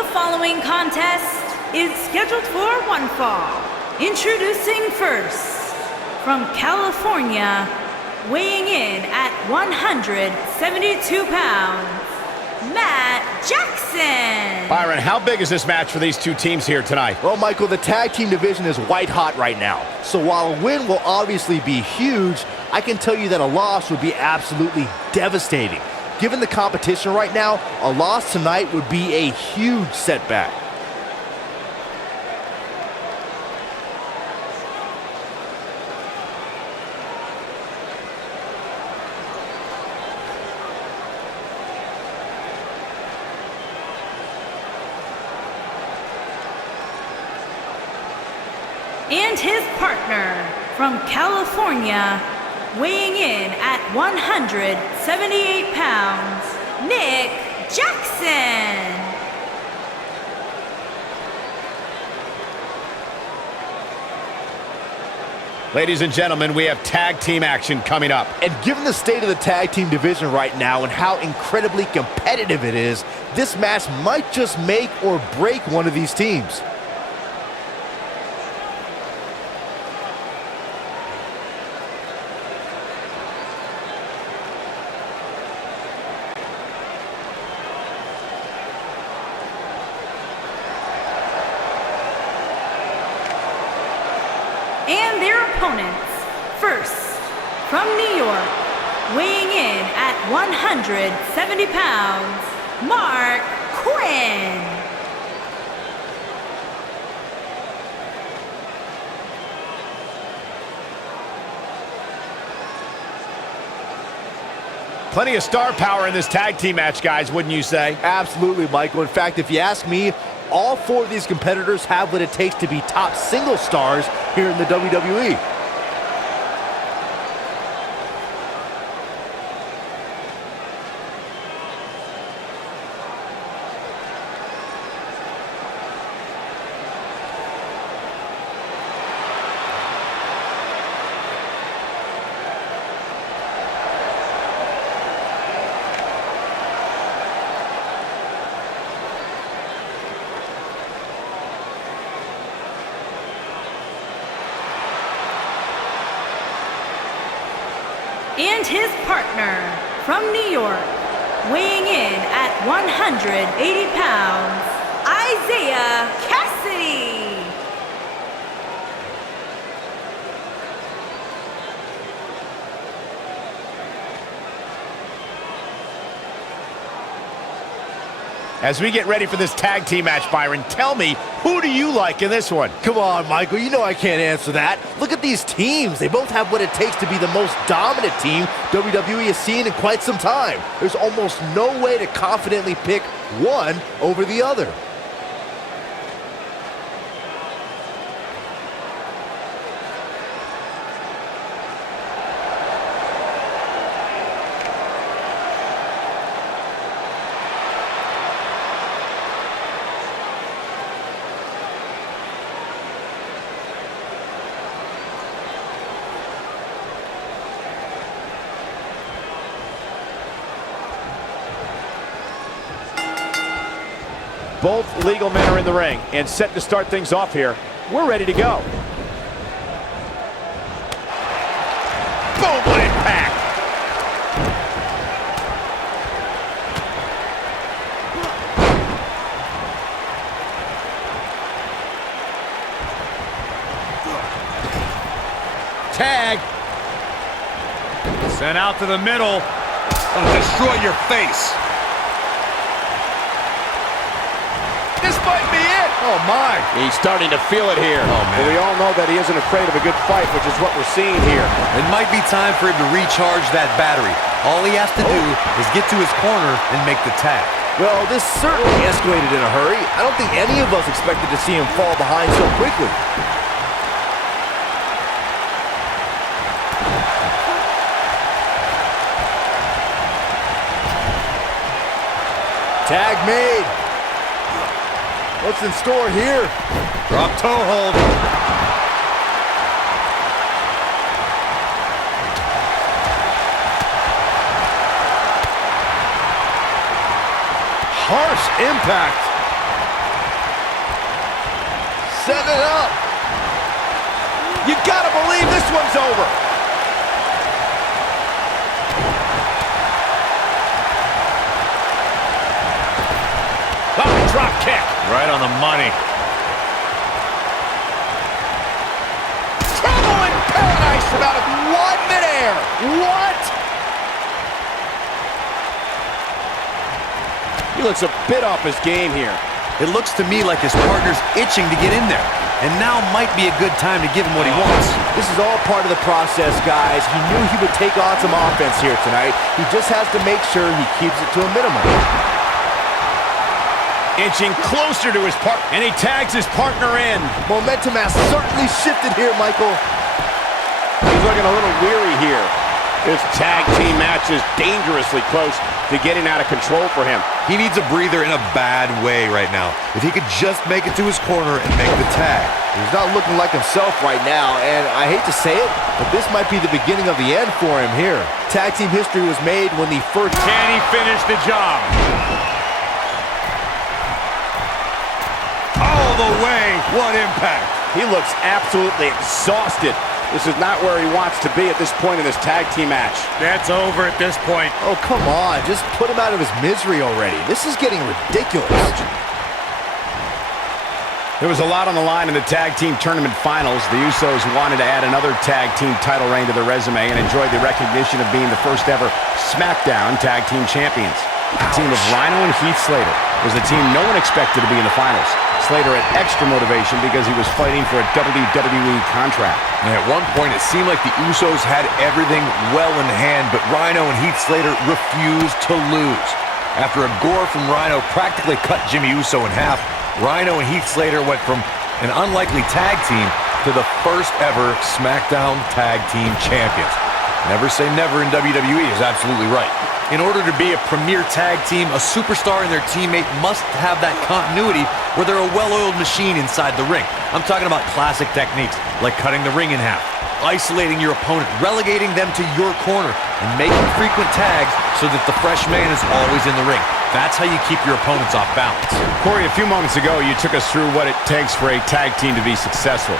The following contest is scheduled for one fall. Introducing first, from California, weighing in at 172 pounds, Matt Jackson. Byron, how big is this match for these two teams here tonight? Well, Michael, the tag team division is white hot right now. So while a win will obviously be huge, I can tell you that a loss would be absolutely devastating. Given the competition right now, a loss tonight would be a huge setback. And his partner from California, weighing in at 178 pounds, Nick Jackson. Ladies and gentlemen, we have tag team action coming up. And given the state of the tag team division right now and how incredibly competitive it is, this match might just make or break one of these teams. And their opponents, first, from New York, weighing in at 170 pounds, Marq Quen. Plenty of star power in this tag team match, guys, wouldn't you say? Absolutely, Michael. In fact, if you ask me, all four of these competitors have what it takes to be top single stars here in the WWE. And his partner from New York, weighing in at 180 pounds, Isiah Cassidy. As we get ready for this tag team match, Byron, tell me, who do you like in this one? Come on, Michael, you know I can't answer that. Look at these teams. They both have what it takes to be the most dominant team WWE has seen in quite some time. There's almost no way to confidently pick one over the other. Both legal men are in the ring and set to start things off here. We're ready to go. Boom, what impact! Tag. Sent out to the middle. It'll destroy your face. This might be it. Oh, my. He's starting to feel it here. Oh, man. But we all know that he isn't afraid of a good fight, which is what we're seeing here. It might be time for him to recharge that battery. All he has to do is get to his corner and make the tag. Well, this certainly escalated in a hurry. I don't think any of us expected to see him fall behind so quickly. Tag made. What's in store here? Drop toe hold. Harsh impact. setting it up. You gotta believe this one's over. Oh, drop kick. Right on the money. Trouble in paradise for about 1 midair. What? He looks a bit off his game here. It looks to me like his partner's itching to get in there. And now might be a good time to give him what he wants. This is all part of the process, guys. He knew he would take on some offense here tonight. He just has to make sure he keeps it to a minimum. Inching closer to his partner, and he tags his partner in. Momentum has certainly shifted here, Michael. He's looking a little weary here. This tag team match is dangerously close to getting out of control for him. He needs a breather in a bad way right now. If he could just make it to his corner and make the tag. He's not looking like himself right now, and I hate to say it, but this might be the beginning of the end for him here. Tag team history was made when the first... Can he finish the job? All the way, what impact. He looks absolutely exhausted. This is not where he wants to be at this point in this tag team match. That's over at this point. Oh, come on. Just put him out of his misery already. This is getting ridiculous. There was a lot on the line in the tag team tournament finals. The Usos wanted to add another tag team title reign to their resume and enjoyed the recognition of being the first ever SmackDown tag team champions. The team of Rhino and Heath Slater was the team no one expected to be in the finals. Slater had extra motivation because he was fighting for a WWE contract. And at one point, it seemed like the Usos had everything well in hand, but Rhino and Heath Slater refused to lose. After a gore from Rhino practically cut Jimmy Uso in half, Rhino and Heath Slater went from an unlikely tag team to the first ever SmackDown Tag Team Champions. Never say never in WWE is absolutely right. In order to be a premier tag team, a superstar and their teammate must have that continuity where they're a well-oiled machine inside the ring. I'm talking about classic techniques like cutting the ring in half, isolating your opponent, relegating them to your corner, and making frequent tags so that the fresh man is always in the ring. That's how you keep your opponents off balance. Corey, a few moments ago, you took us through what it takes for a tag team to be successful.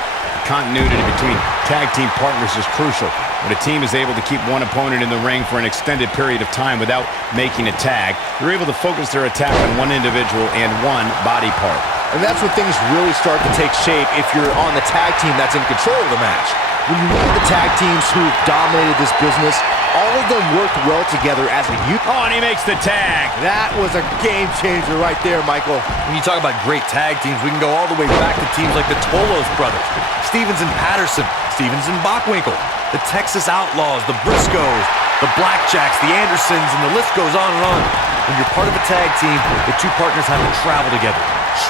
Continuity between tag team partners is crucial. When a team is able to keep one opponent in the ring for an extended period of time without making a tag, you're able to focus their attack on one individual and one body part. And that's when things really start to take shape if you're on the tag team that's in control of the match. When you look at the tag teams who dominated this business, all of them worked well together as a unit. Oh, and he makes the tag. That was a game changer right there, Michael. When you talk about great tag teams, we can go all the way back to teams like the Tolos brothers, Stevens and Patterson, Stevens and Bockwinkel, the Texas Outlaws, the Briscoes, the Blackjacks, the Andersons, and the list goes on and on. When you're part of a tag team, the two partners have to travel together,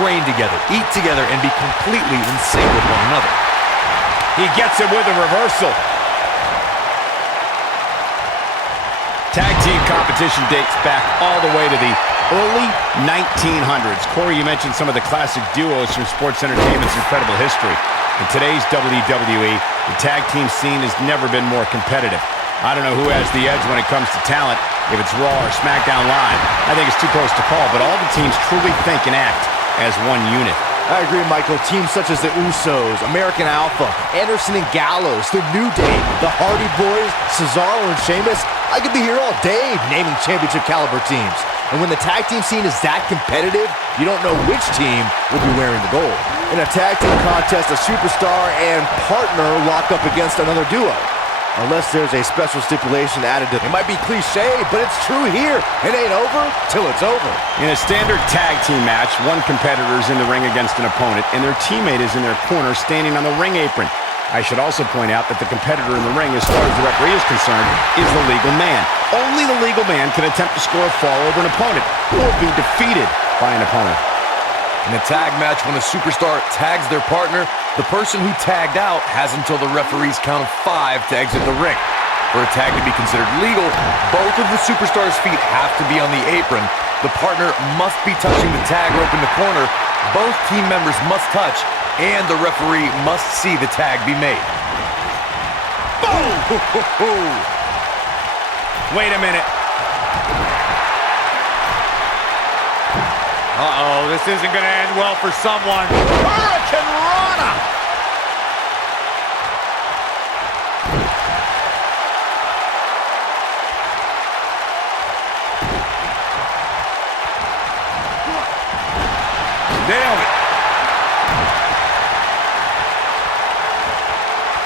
train together, eat together, and be completely in sync with one another. He gets it with a reversal. Tag team competition dates back all the way to the early 1900s. Corey, you mentioned some of the classic duos from sports entertainment's incredible history. In today's WWE, the tag team scene has never been more competitive. I don't know who has the edge when it comes to talent, if it's Raw or SmackDown Live. I think it's too close to call, but all the teams truly think and act as one unit. I agree, Michael. Teams such as the Usos, American Alpha, Anderson and Gallows, The New Day, the Hardy Boys, Cesaro and Sheamus. I could be here all day naming championship caliber teams. And when the tag team scene is that competitive, you don't know which team will be wearing the gold. In a tag team contest, a superstar and partner lock up against another duo. Unless there's a special stipulation added to it. It might be cliche, but it's true here. It ain't over till it's over. In a standard tag team match, one competitor is in the ring against an opponent, and their teammate is in their corner standing on the ring apron. I should also point out that the competitor in the ring, as far as the referee is concerned, is the legal man. Only the legal man can attempt to score a fall over an opponent or be defeated by an opponent. In a tag match, when a superstar tags their partner, the person who tagged out has until the referee's count of 5 to exit the ring. For a tag to be considered legal, both of the superstars' feet have to be on the apron. The partner must be touching the tag rope in the corner. Both team members must touch, and the referee must see the tag be made. Boom! Wait a minute. Uh-oh, this isn't going to end well for someone. Hurricane Rana!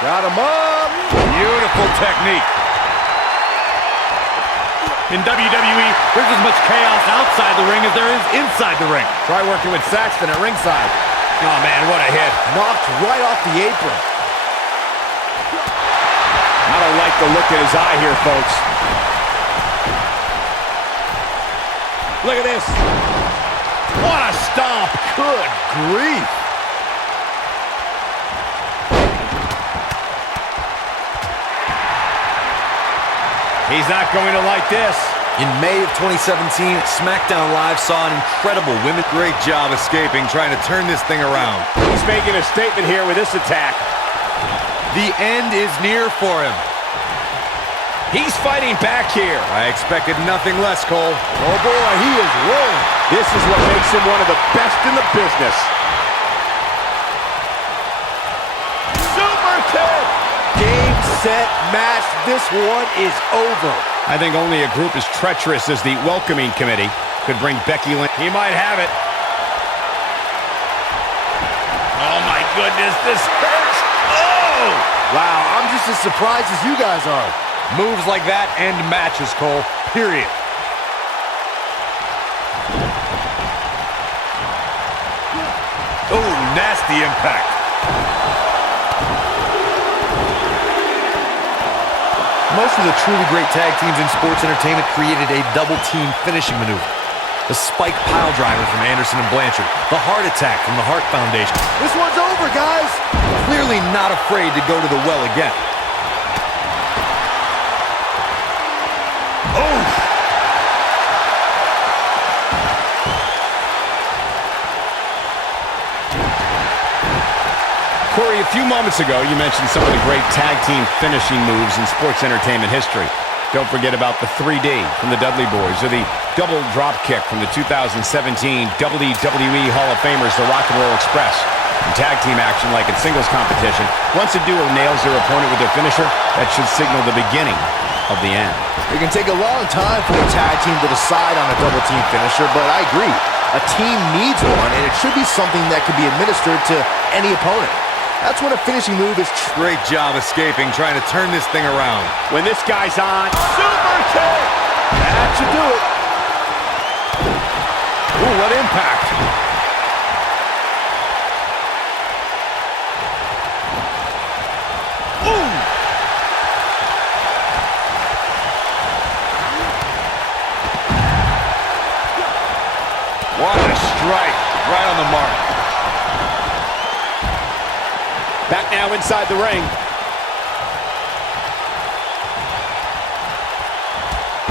Got him up. Beautiful technique. In WWE, there's as much chaos outside the ring as there is inside the ring. Try working with Saxton at ringside. Oh, man, what a hit. Knocked right off the apron. I don't like the look in his eye here, folks. Look at this. What a stomp. Good grief. He's not going to like this. In May of 2017, SmackDown Live saw an incredible women. Great job escaping, trying to turn this thing around. He's making a statement here with this attack. The end is near for him. He's fighting back here. I expected nothing less, Cole. Oh boy, he is rolling. This is what makes him one of the best in the business. Super kick. Game, set, match. This one is over. I think only a group as treacherous as the welcoming committee could bring Becky Lynch. He might have it. Oh, my goodness, this hurts. Oh! Wow, I'm just as surprised as you guys are. Moves like that end matches, Cole. Period. Oh, nasty impact. Most of the truly great tag teams in sports entertainment created a double team finishing maneuver. The spike pile driver from Anderson and Blanchard. The heart attack from the Hart Foundation. This one's over, guys. Clearly not afraid to go to the well again. Oh! Corey, a few moments ago, you mentioned some of the great tag team finishing moves in sports entertainment history. Don't forget about the 3D from the Dudley Boys, or the double drop kick from the 2017 WWE Hall of Famers, the Rock and Roll Express. In tag team action, like in singles competition, once a duo nails their opponent with their finisher, that should signal the beginning of the end. It can take a long time for a tag team to decide on a double team finisher, but I agree. A team needs one, and it should be something that can be administered to any opponent. That's when a finishing move is. Great job escaping, trying to turn this thing around. When this guy's on, super kick! That should do it. Ooh, what impact! Ooh! What a strike! Right on the mark. Back now inside the ring.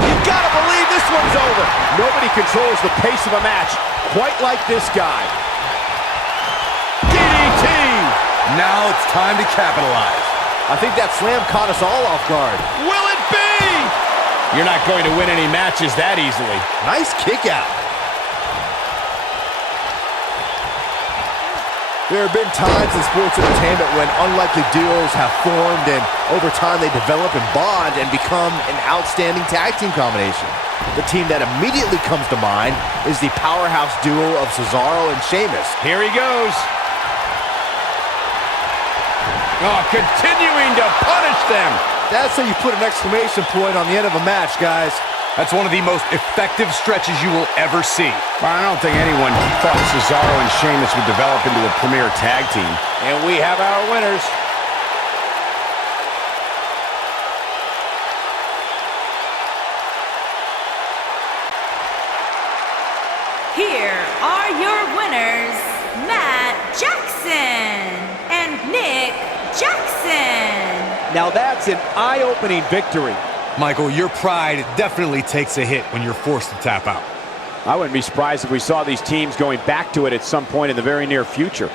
You've got to believe this one's over. Nobody controls the pace of a match quite like this guy. DDT! Now it's time to capitalize. I think that slam caught us all off guard. Will it be? You're not going to win any matches that easily. Nice kick out. There have been times in sports entertainment when unlikely duos have formed, and over time they develop and bond and become an outstanding tag team combination. The team that immediately comes to mind is the powerhouse duo of Cesaro and Sheamus. Here he goes. Oh, continuing to punish them. That's how you put an exclamation point on the end of a match, guys. That's one of the most effective stretches you will ever see. Well, I don't think anyone thought Cesaro and Sheamus would develop into a premier tag team. And we have our winners. Here are your winners, Matt Jackson and Nick Jackson. Now that's an eye-opening victory. Michael, your pride definitely takes a hit when you're forced to tap out. I wouldn't be surprised if we saw these teams going back to it at some point in the very near future.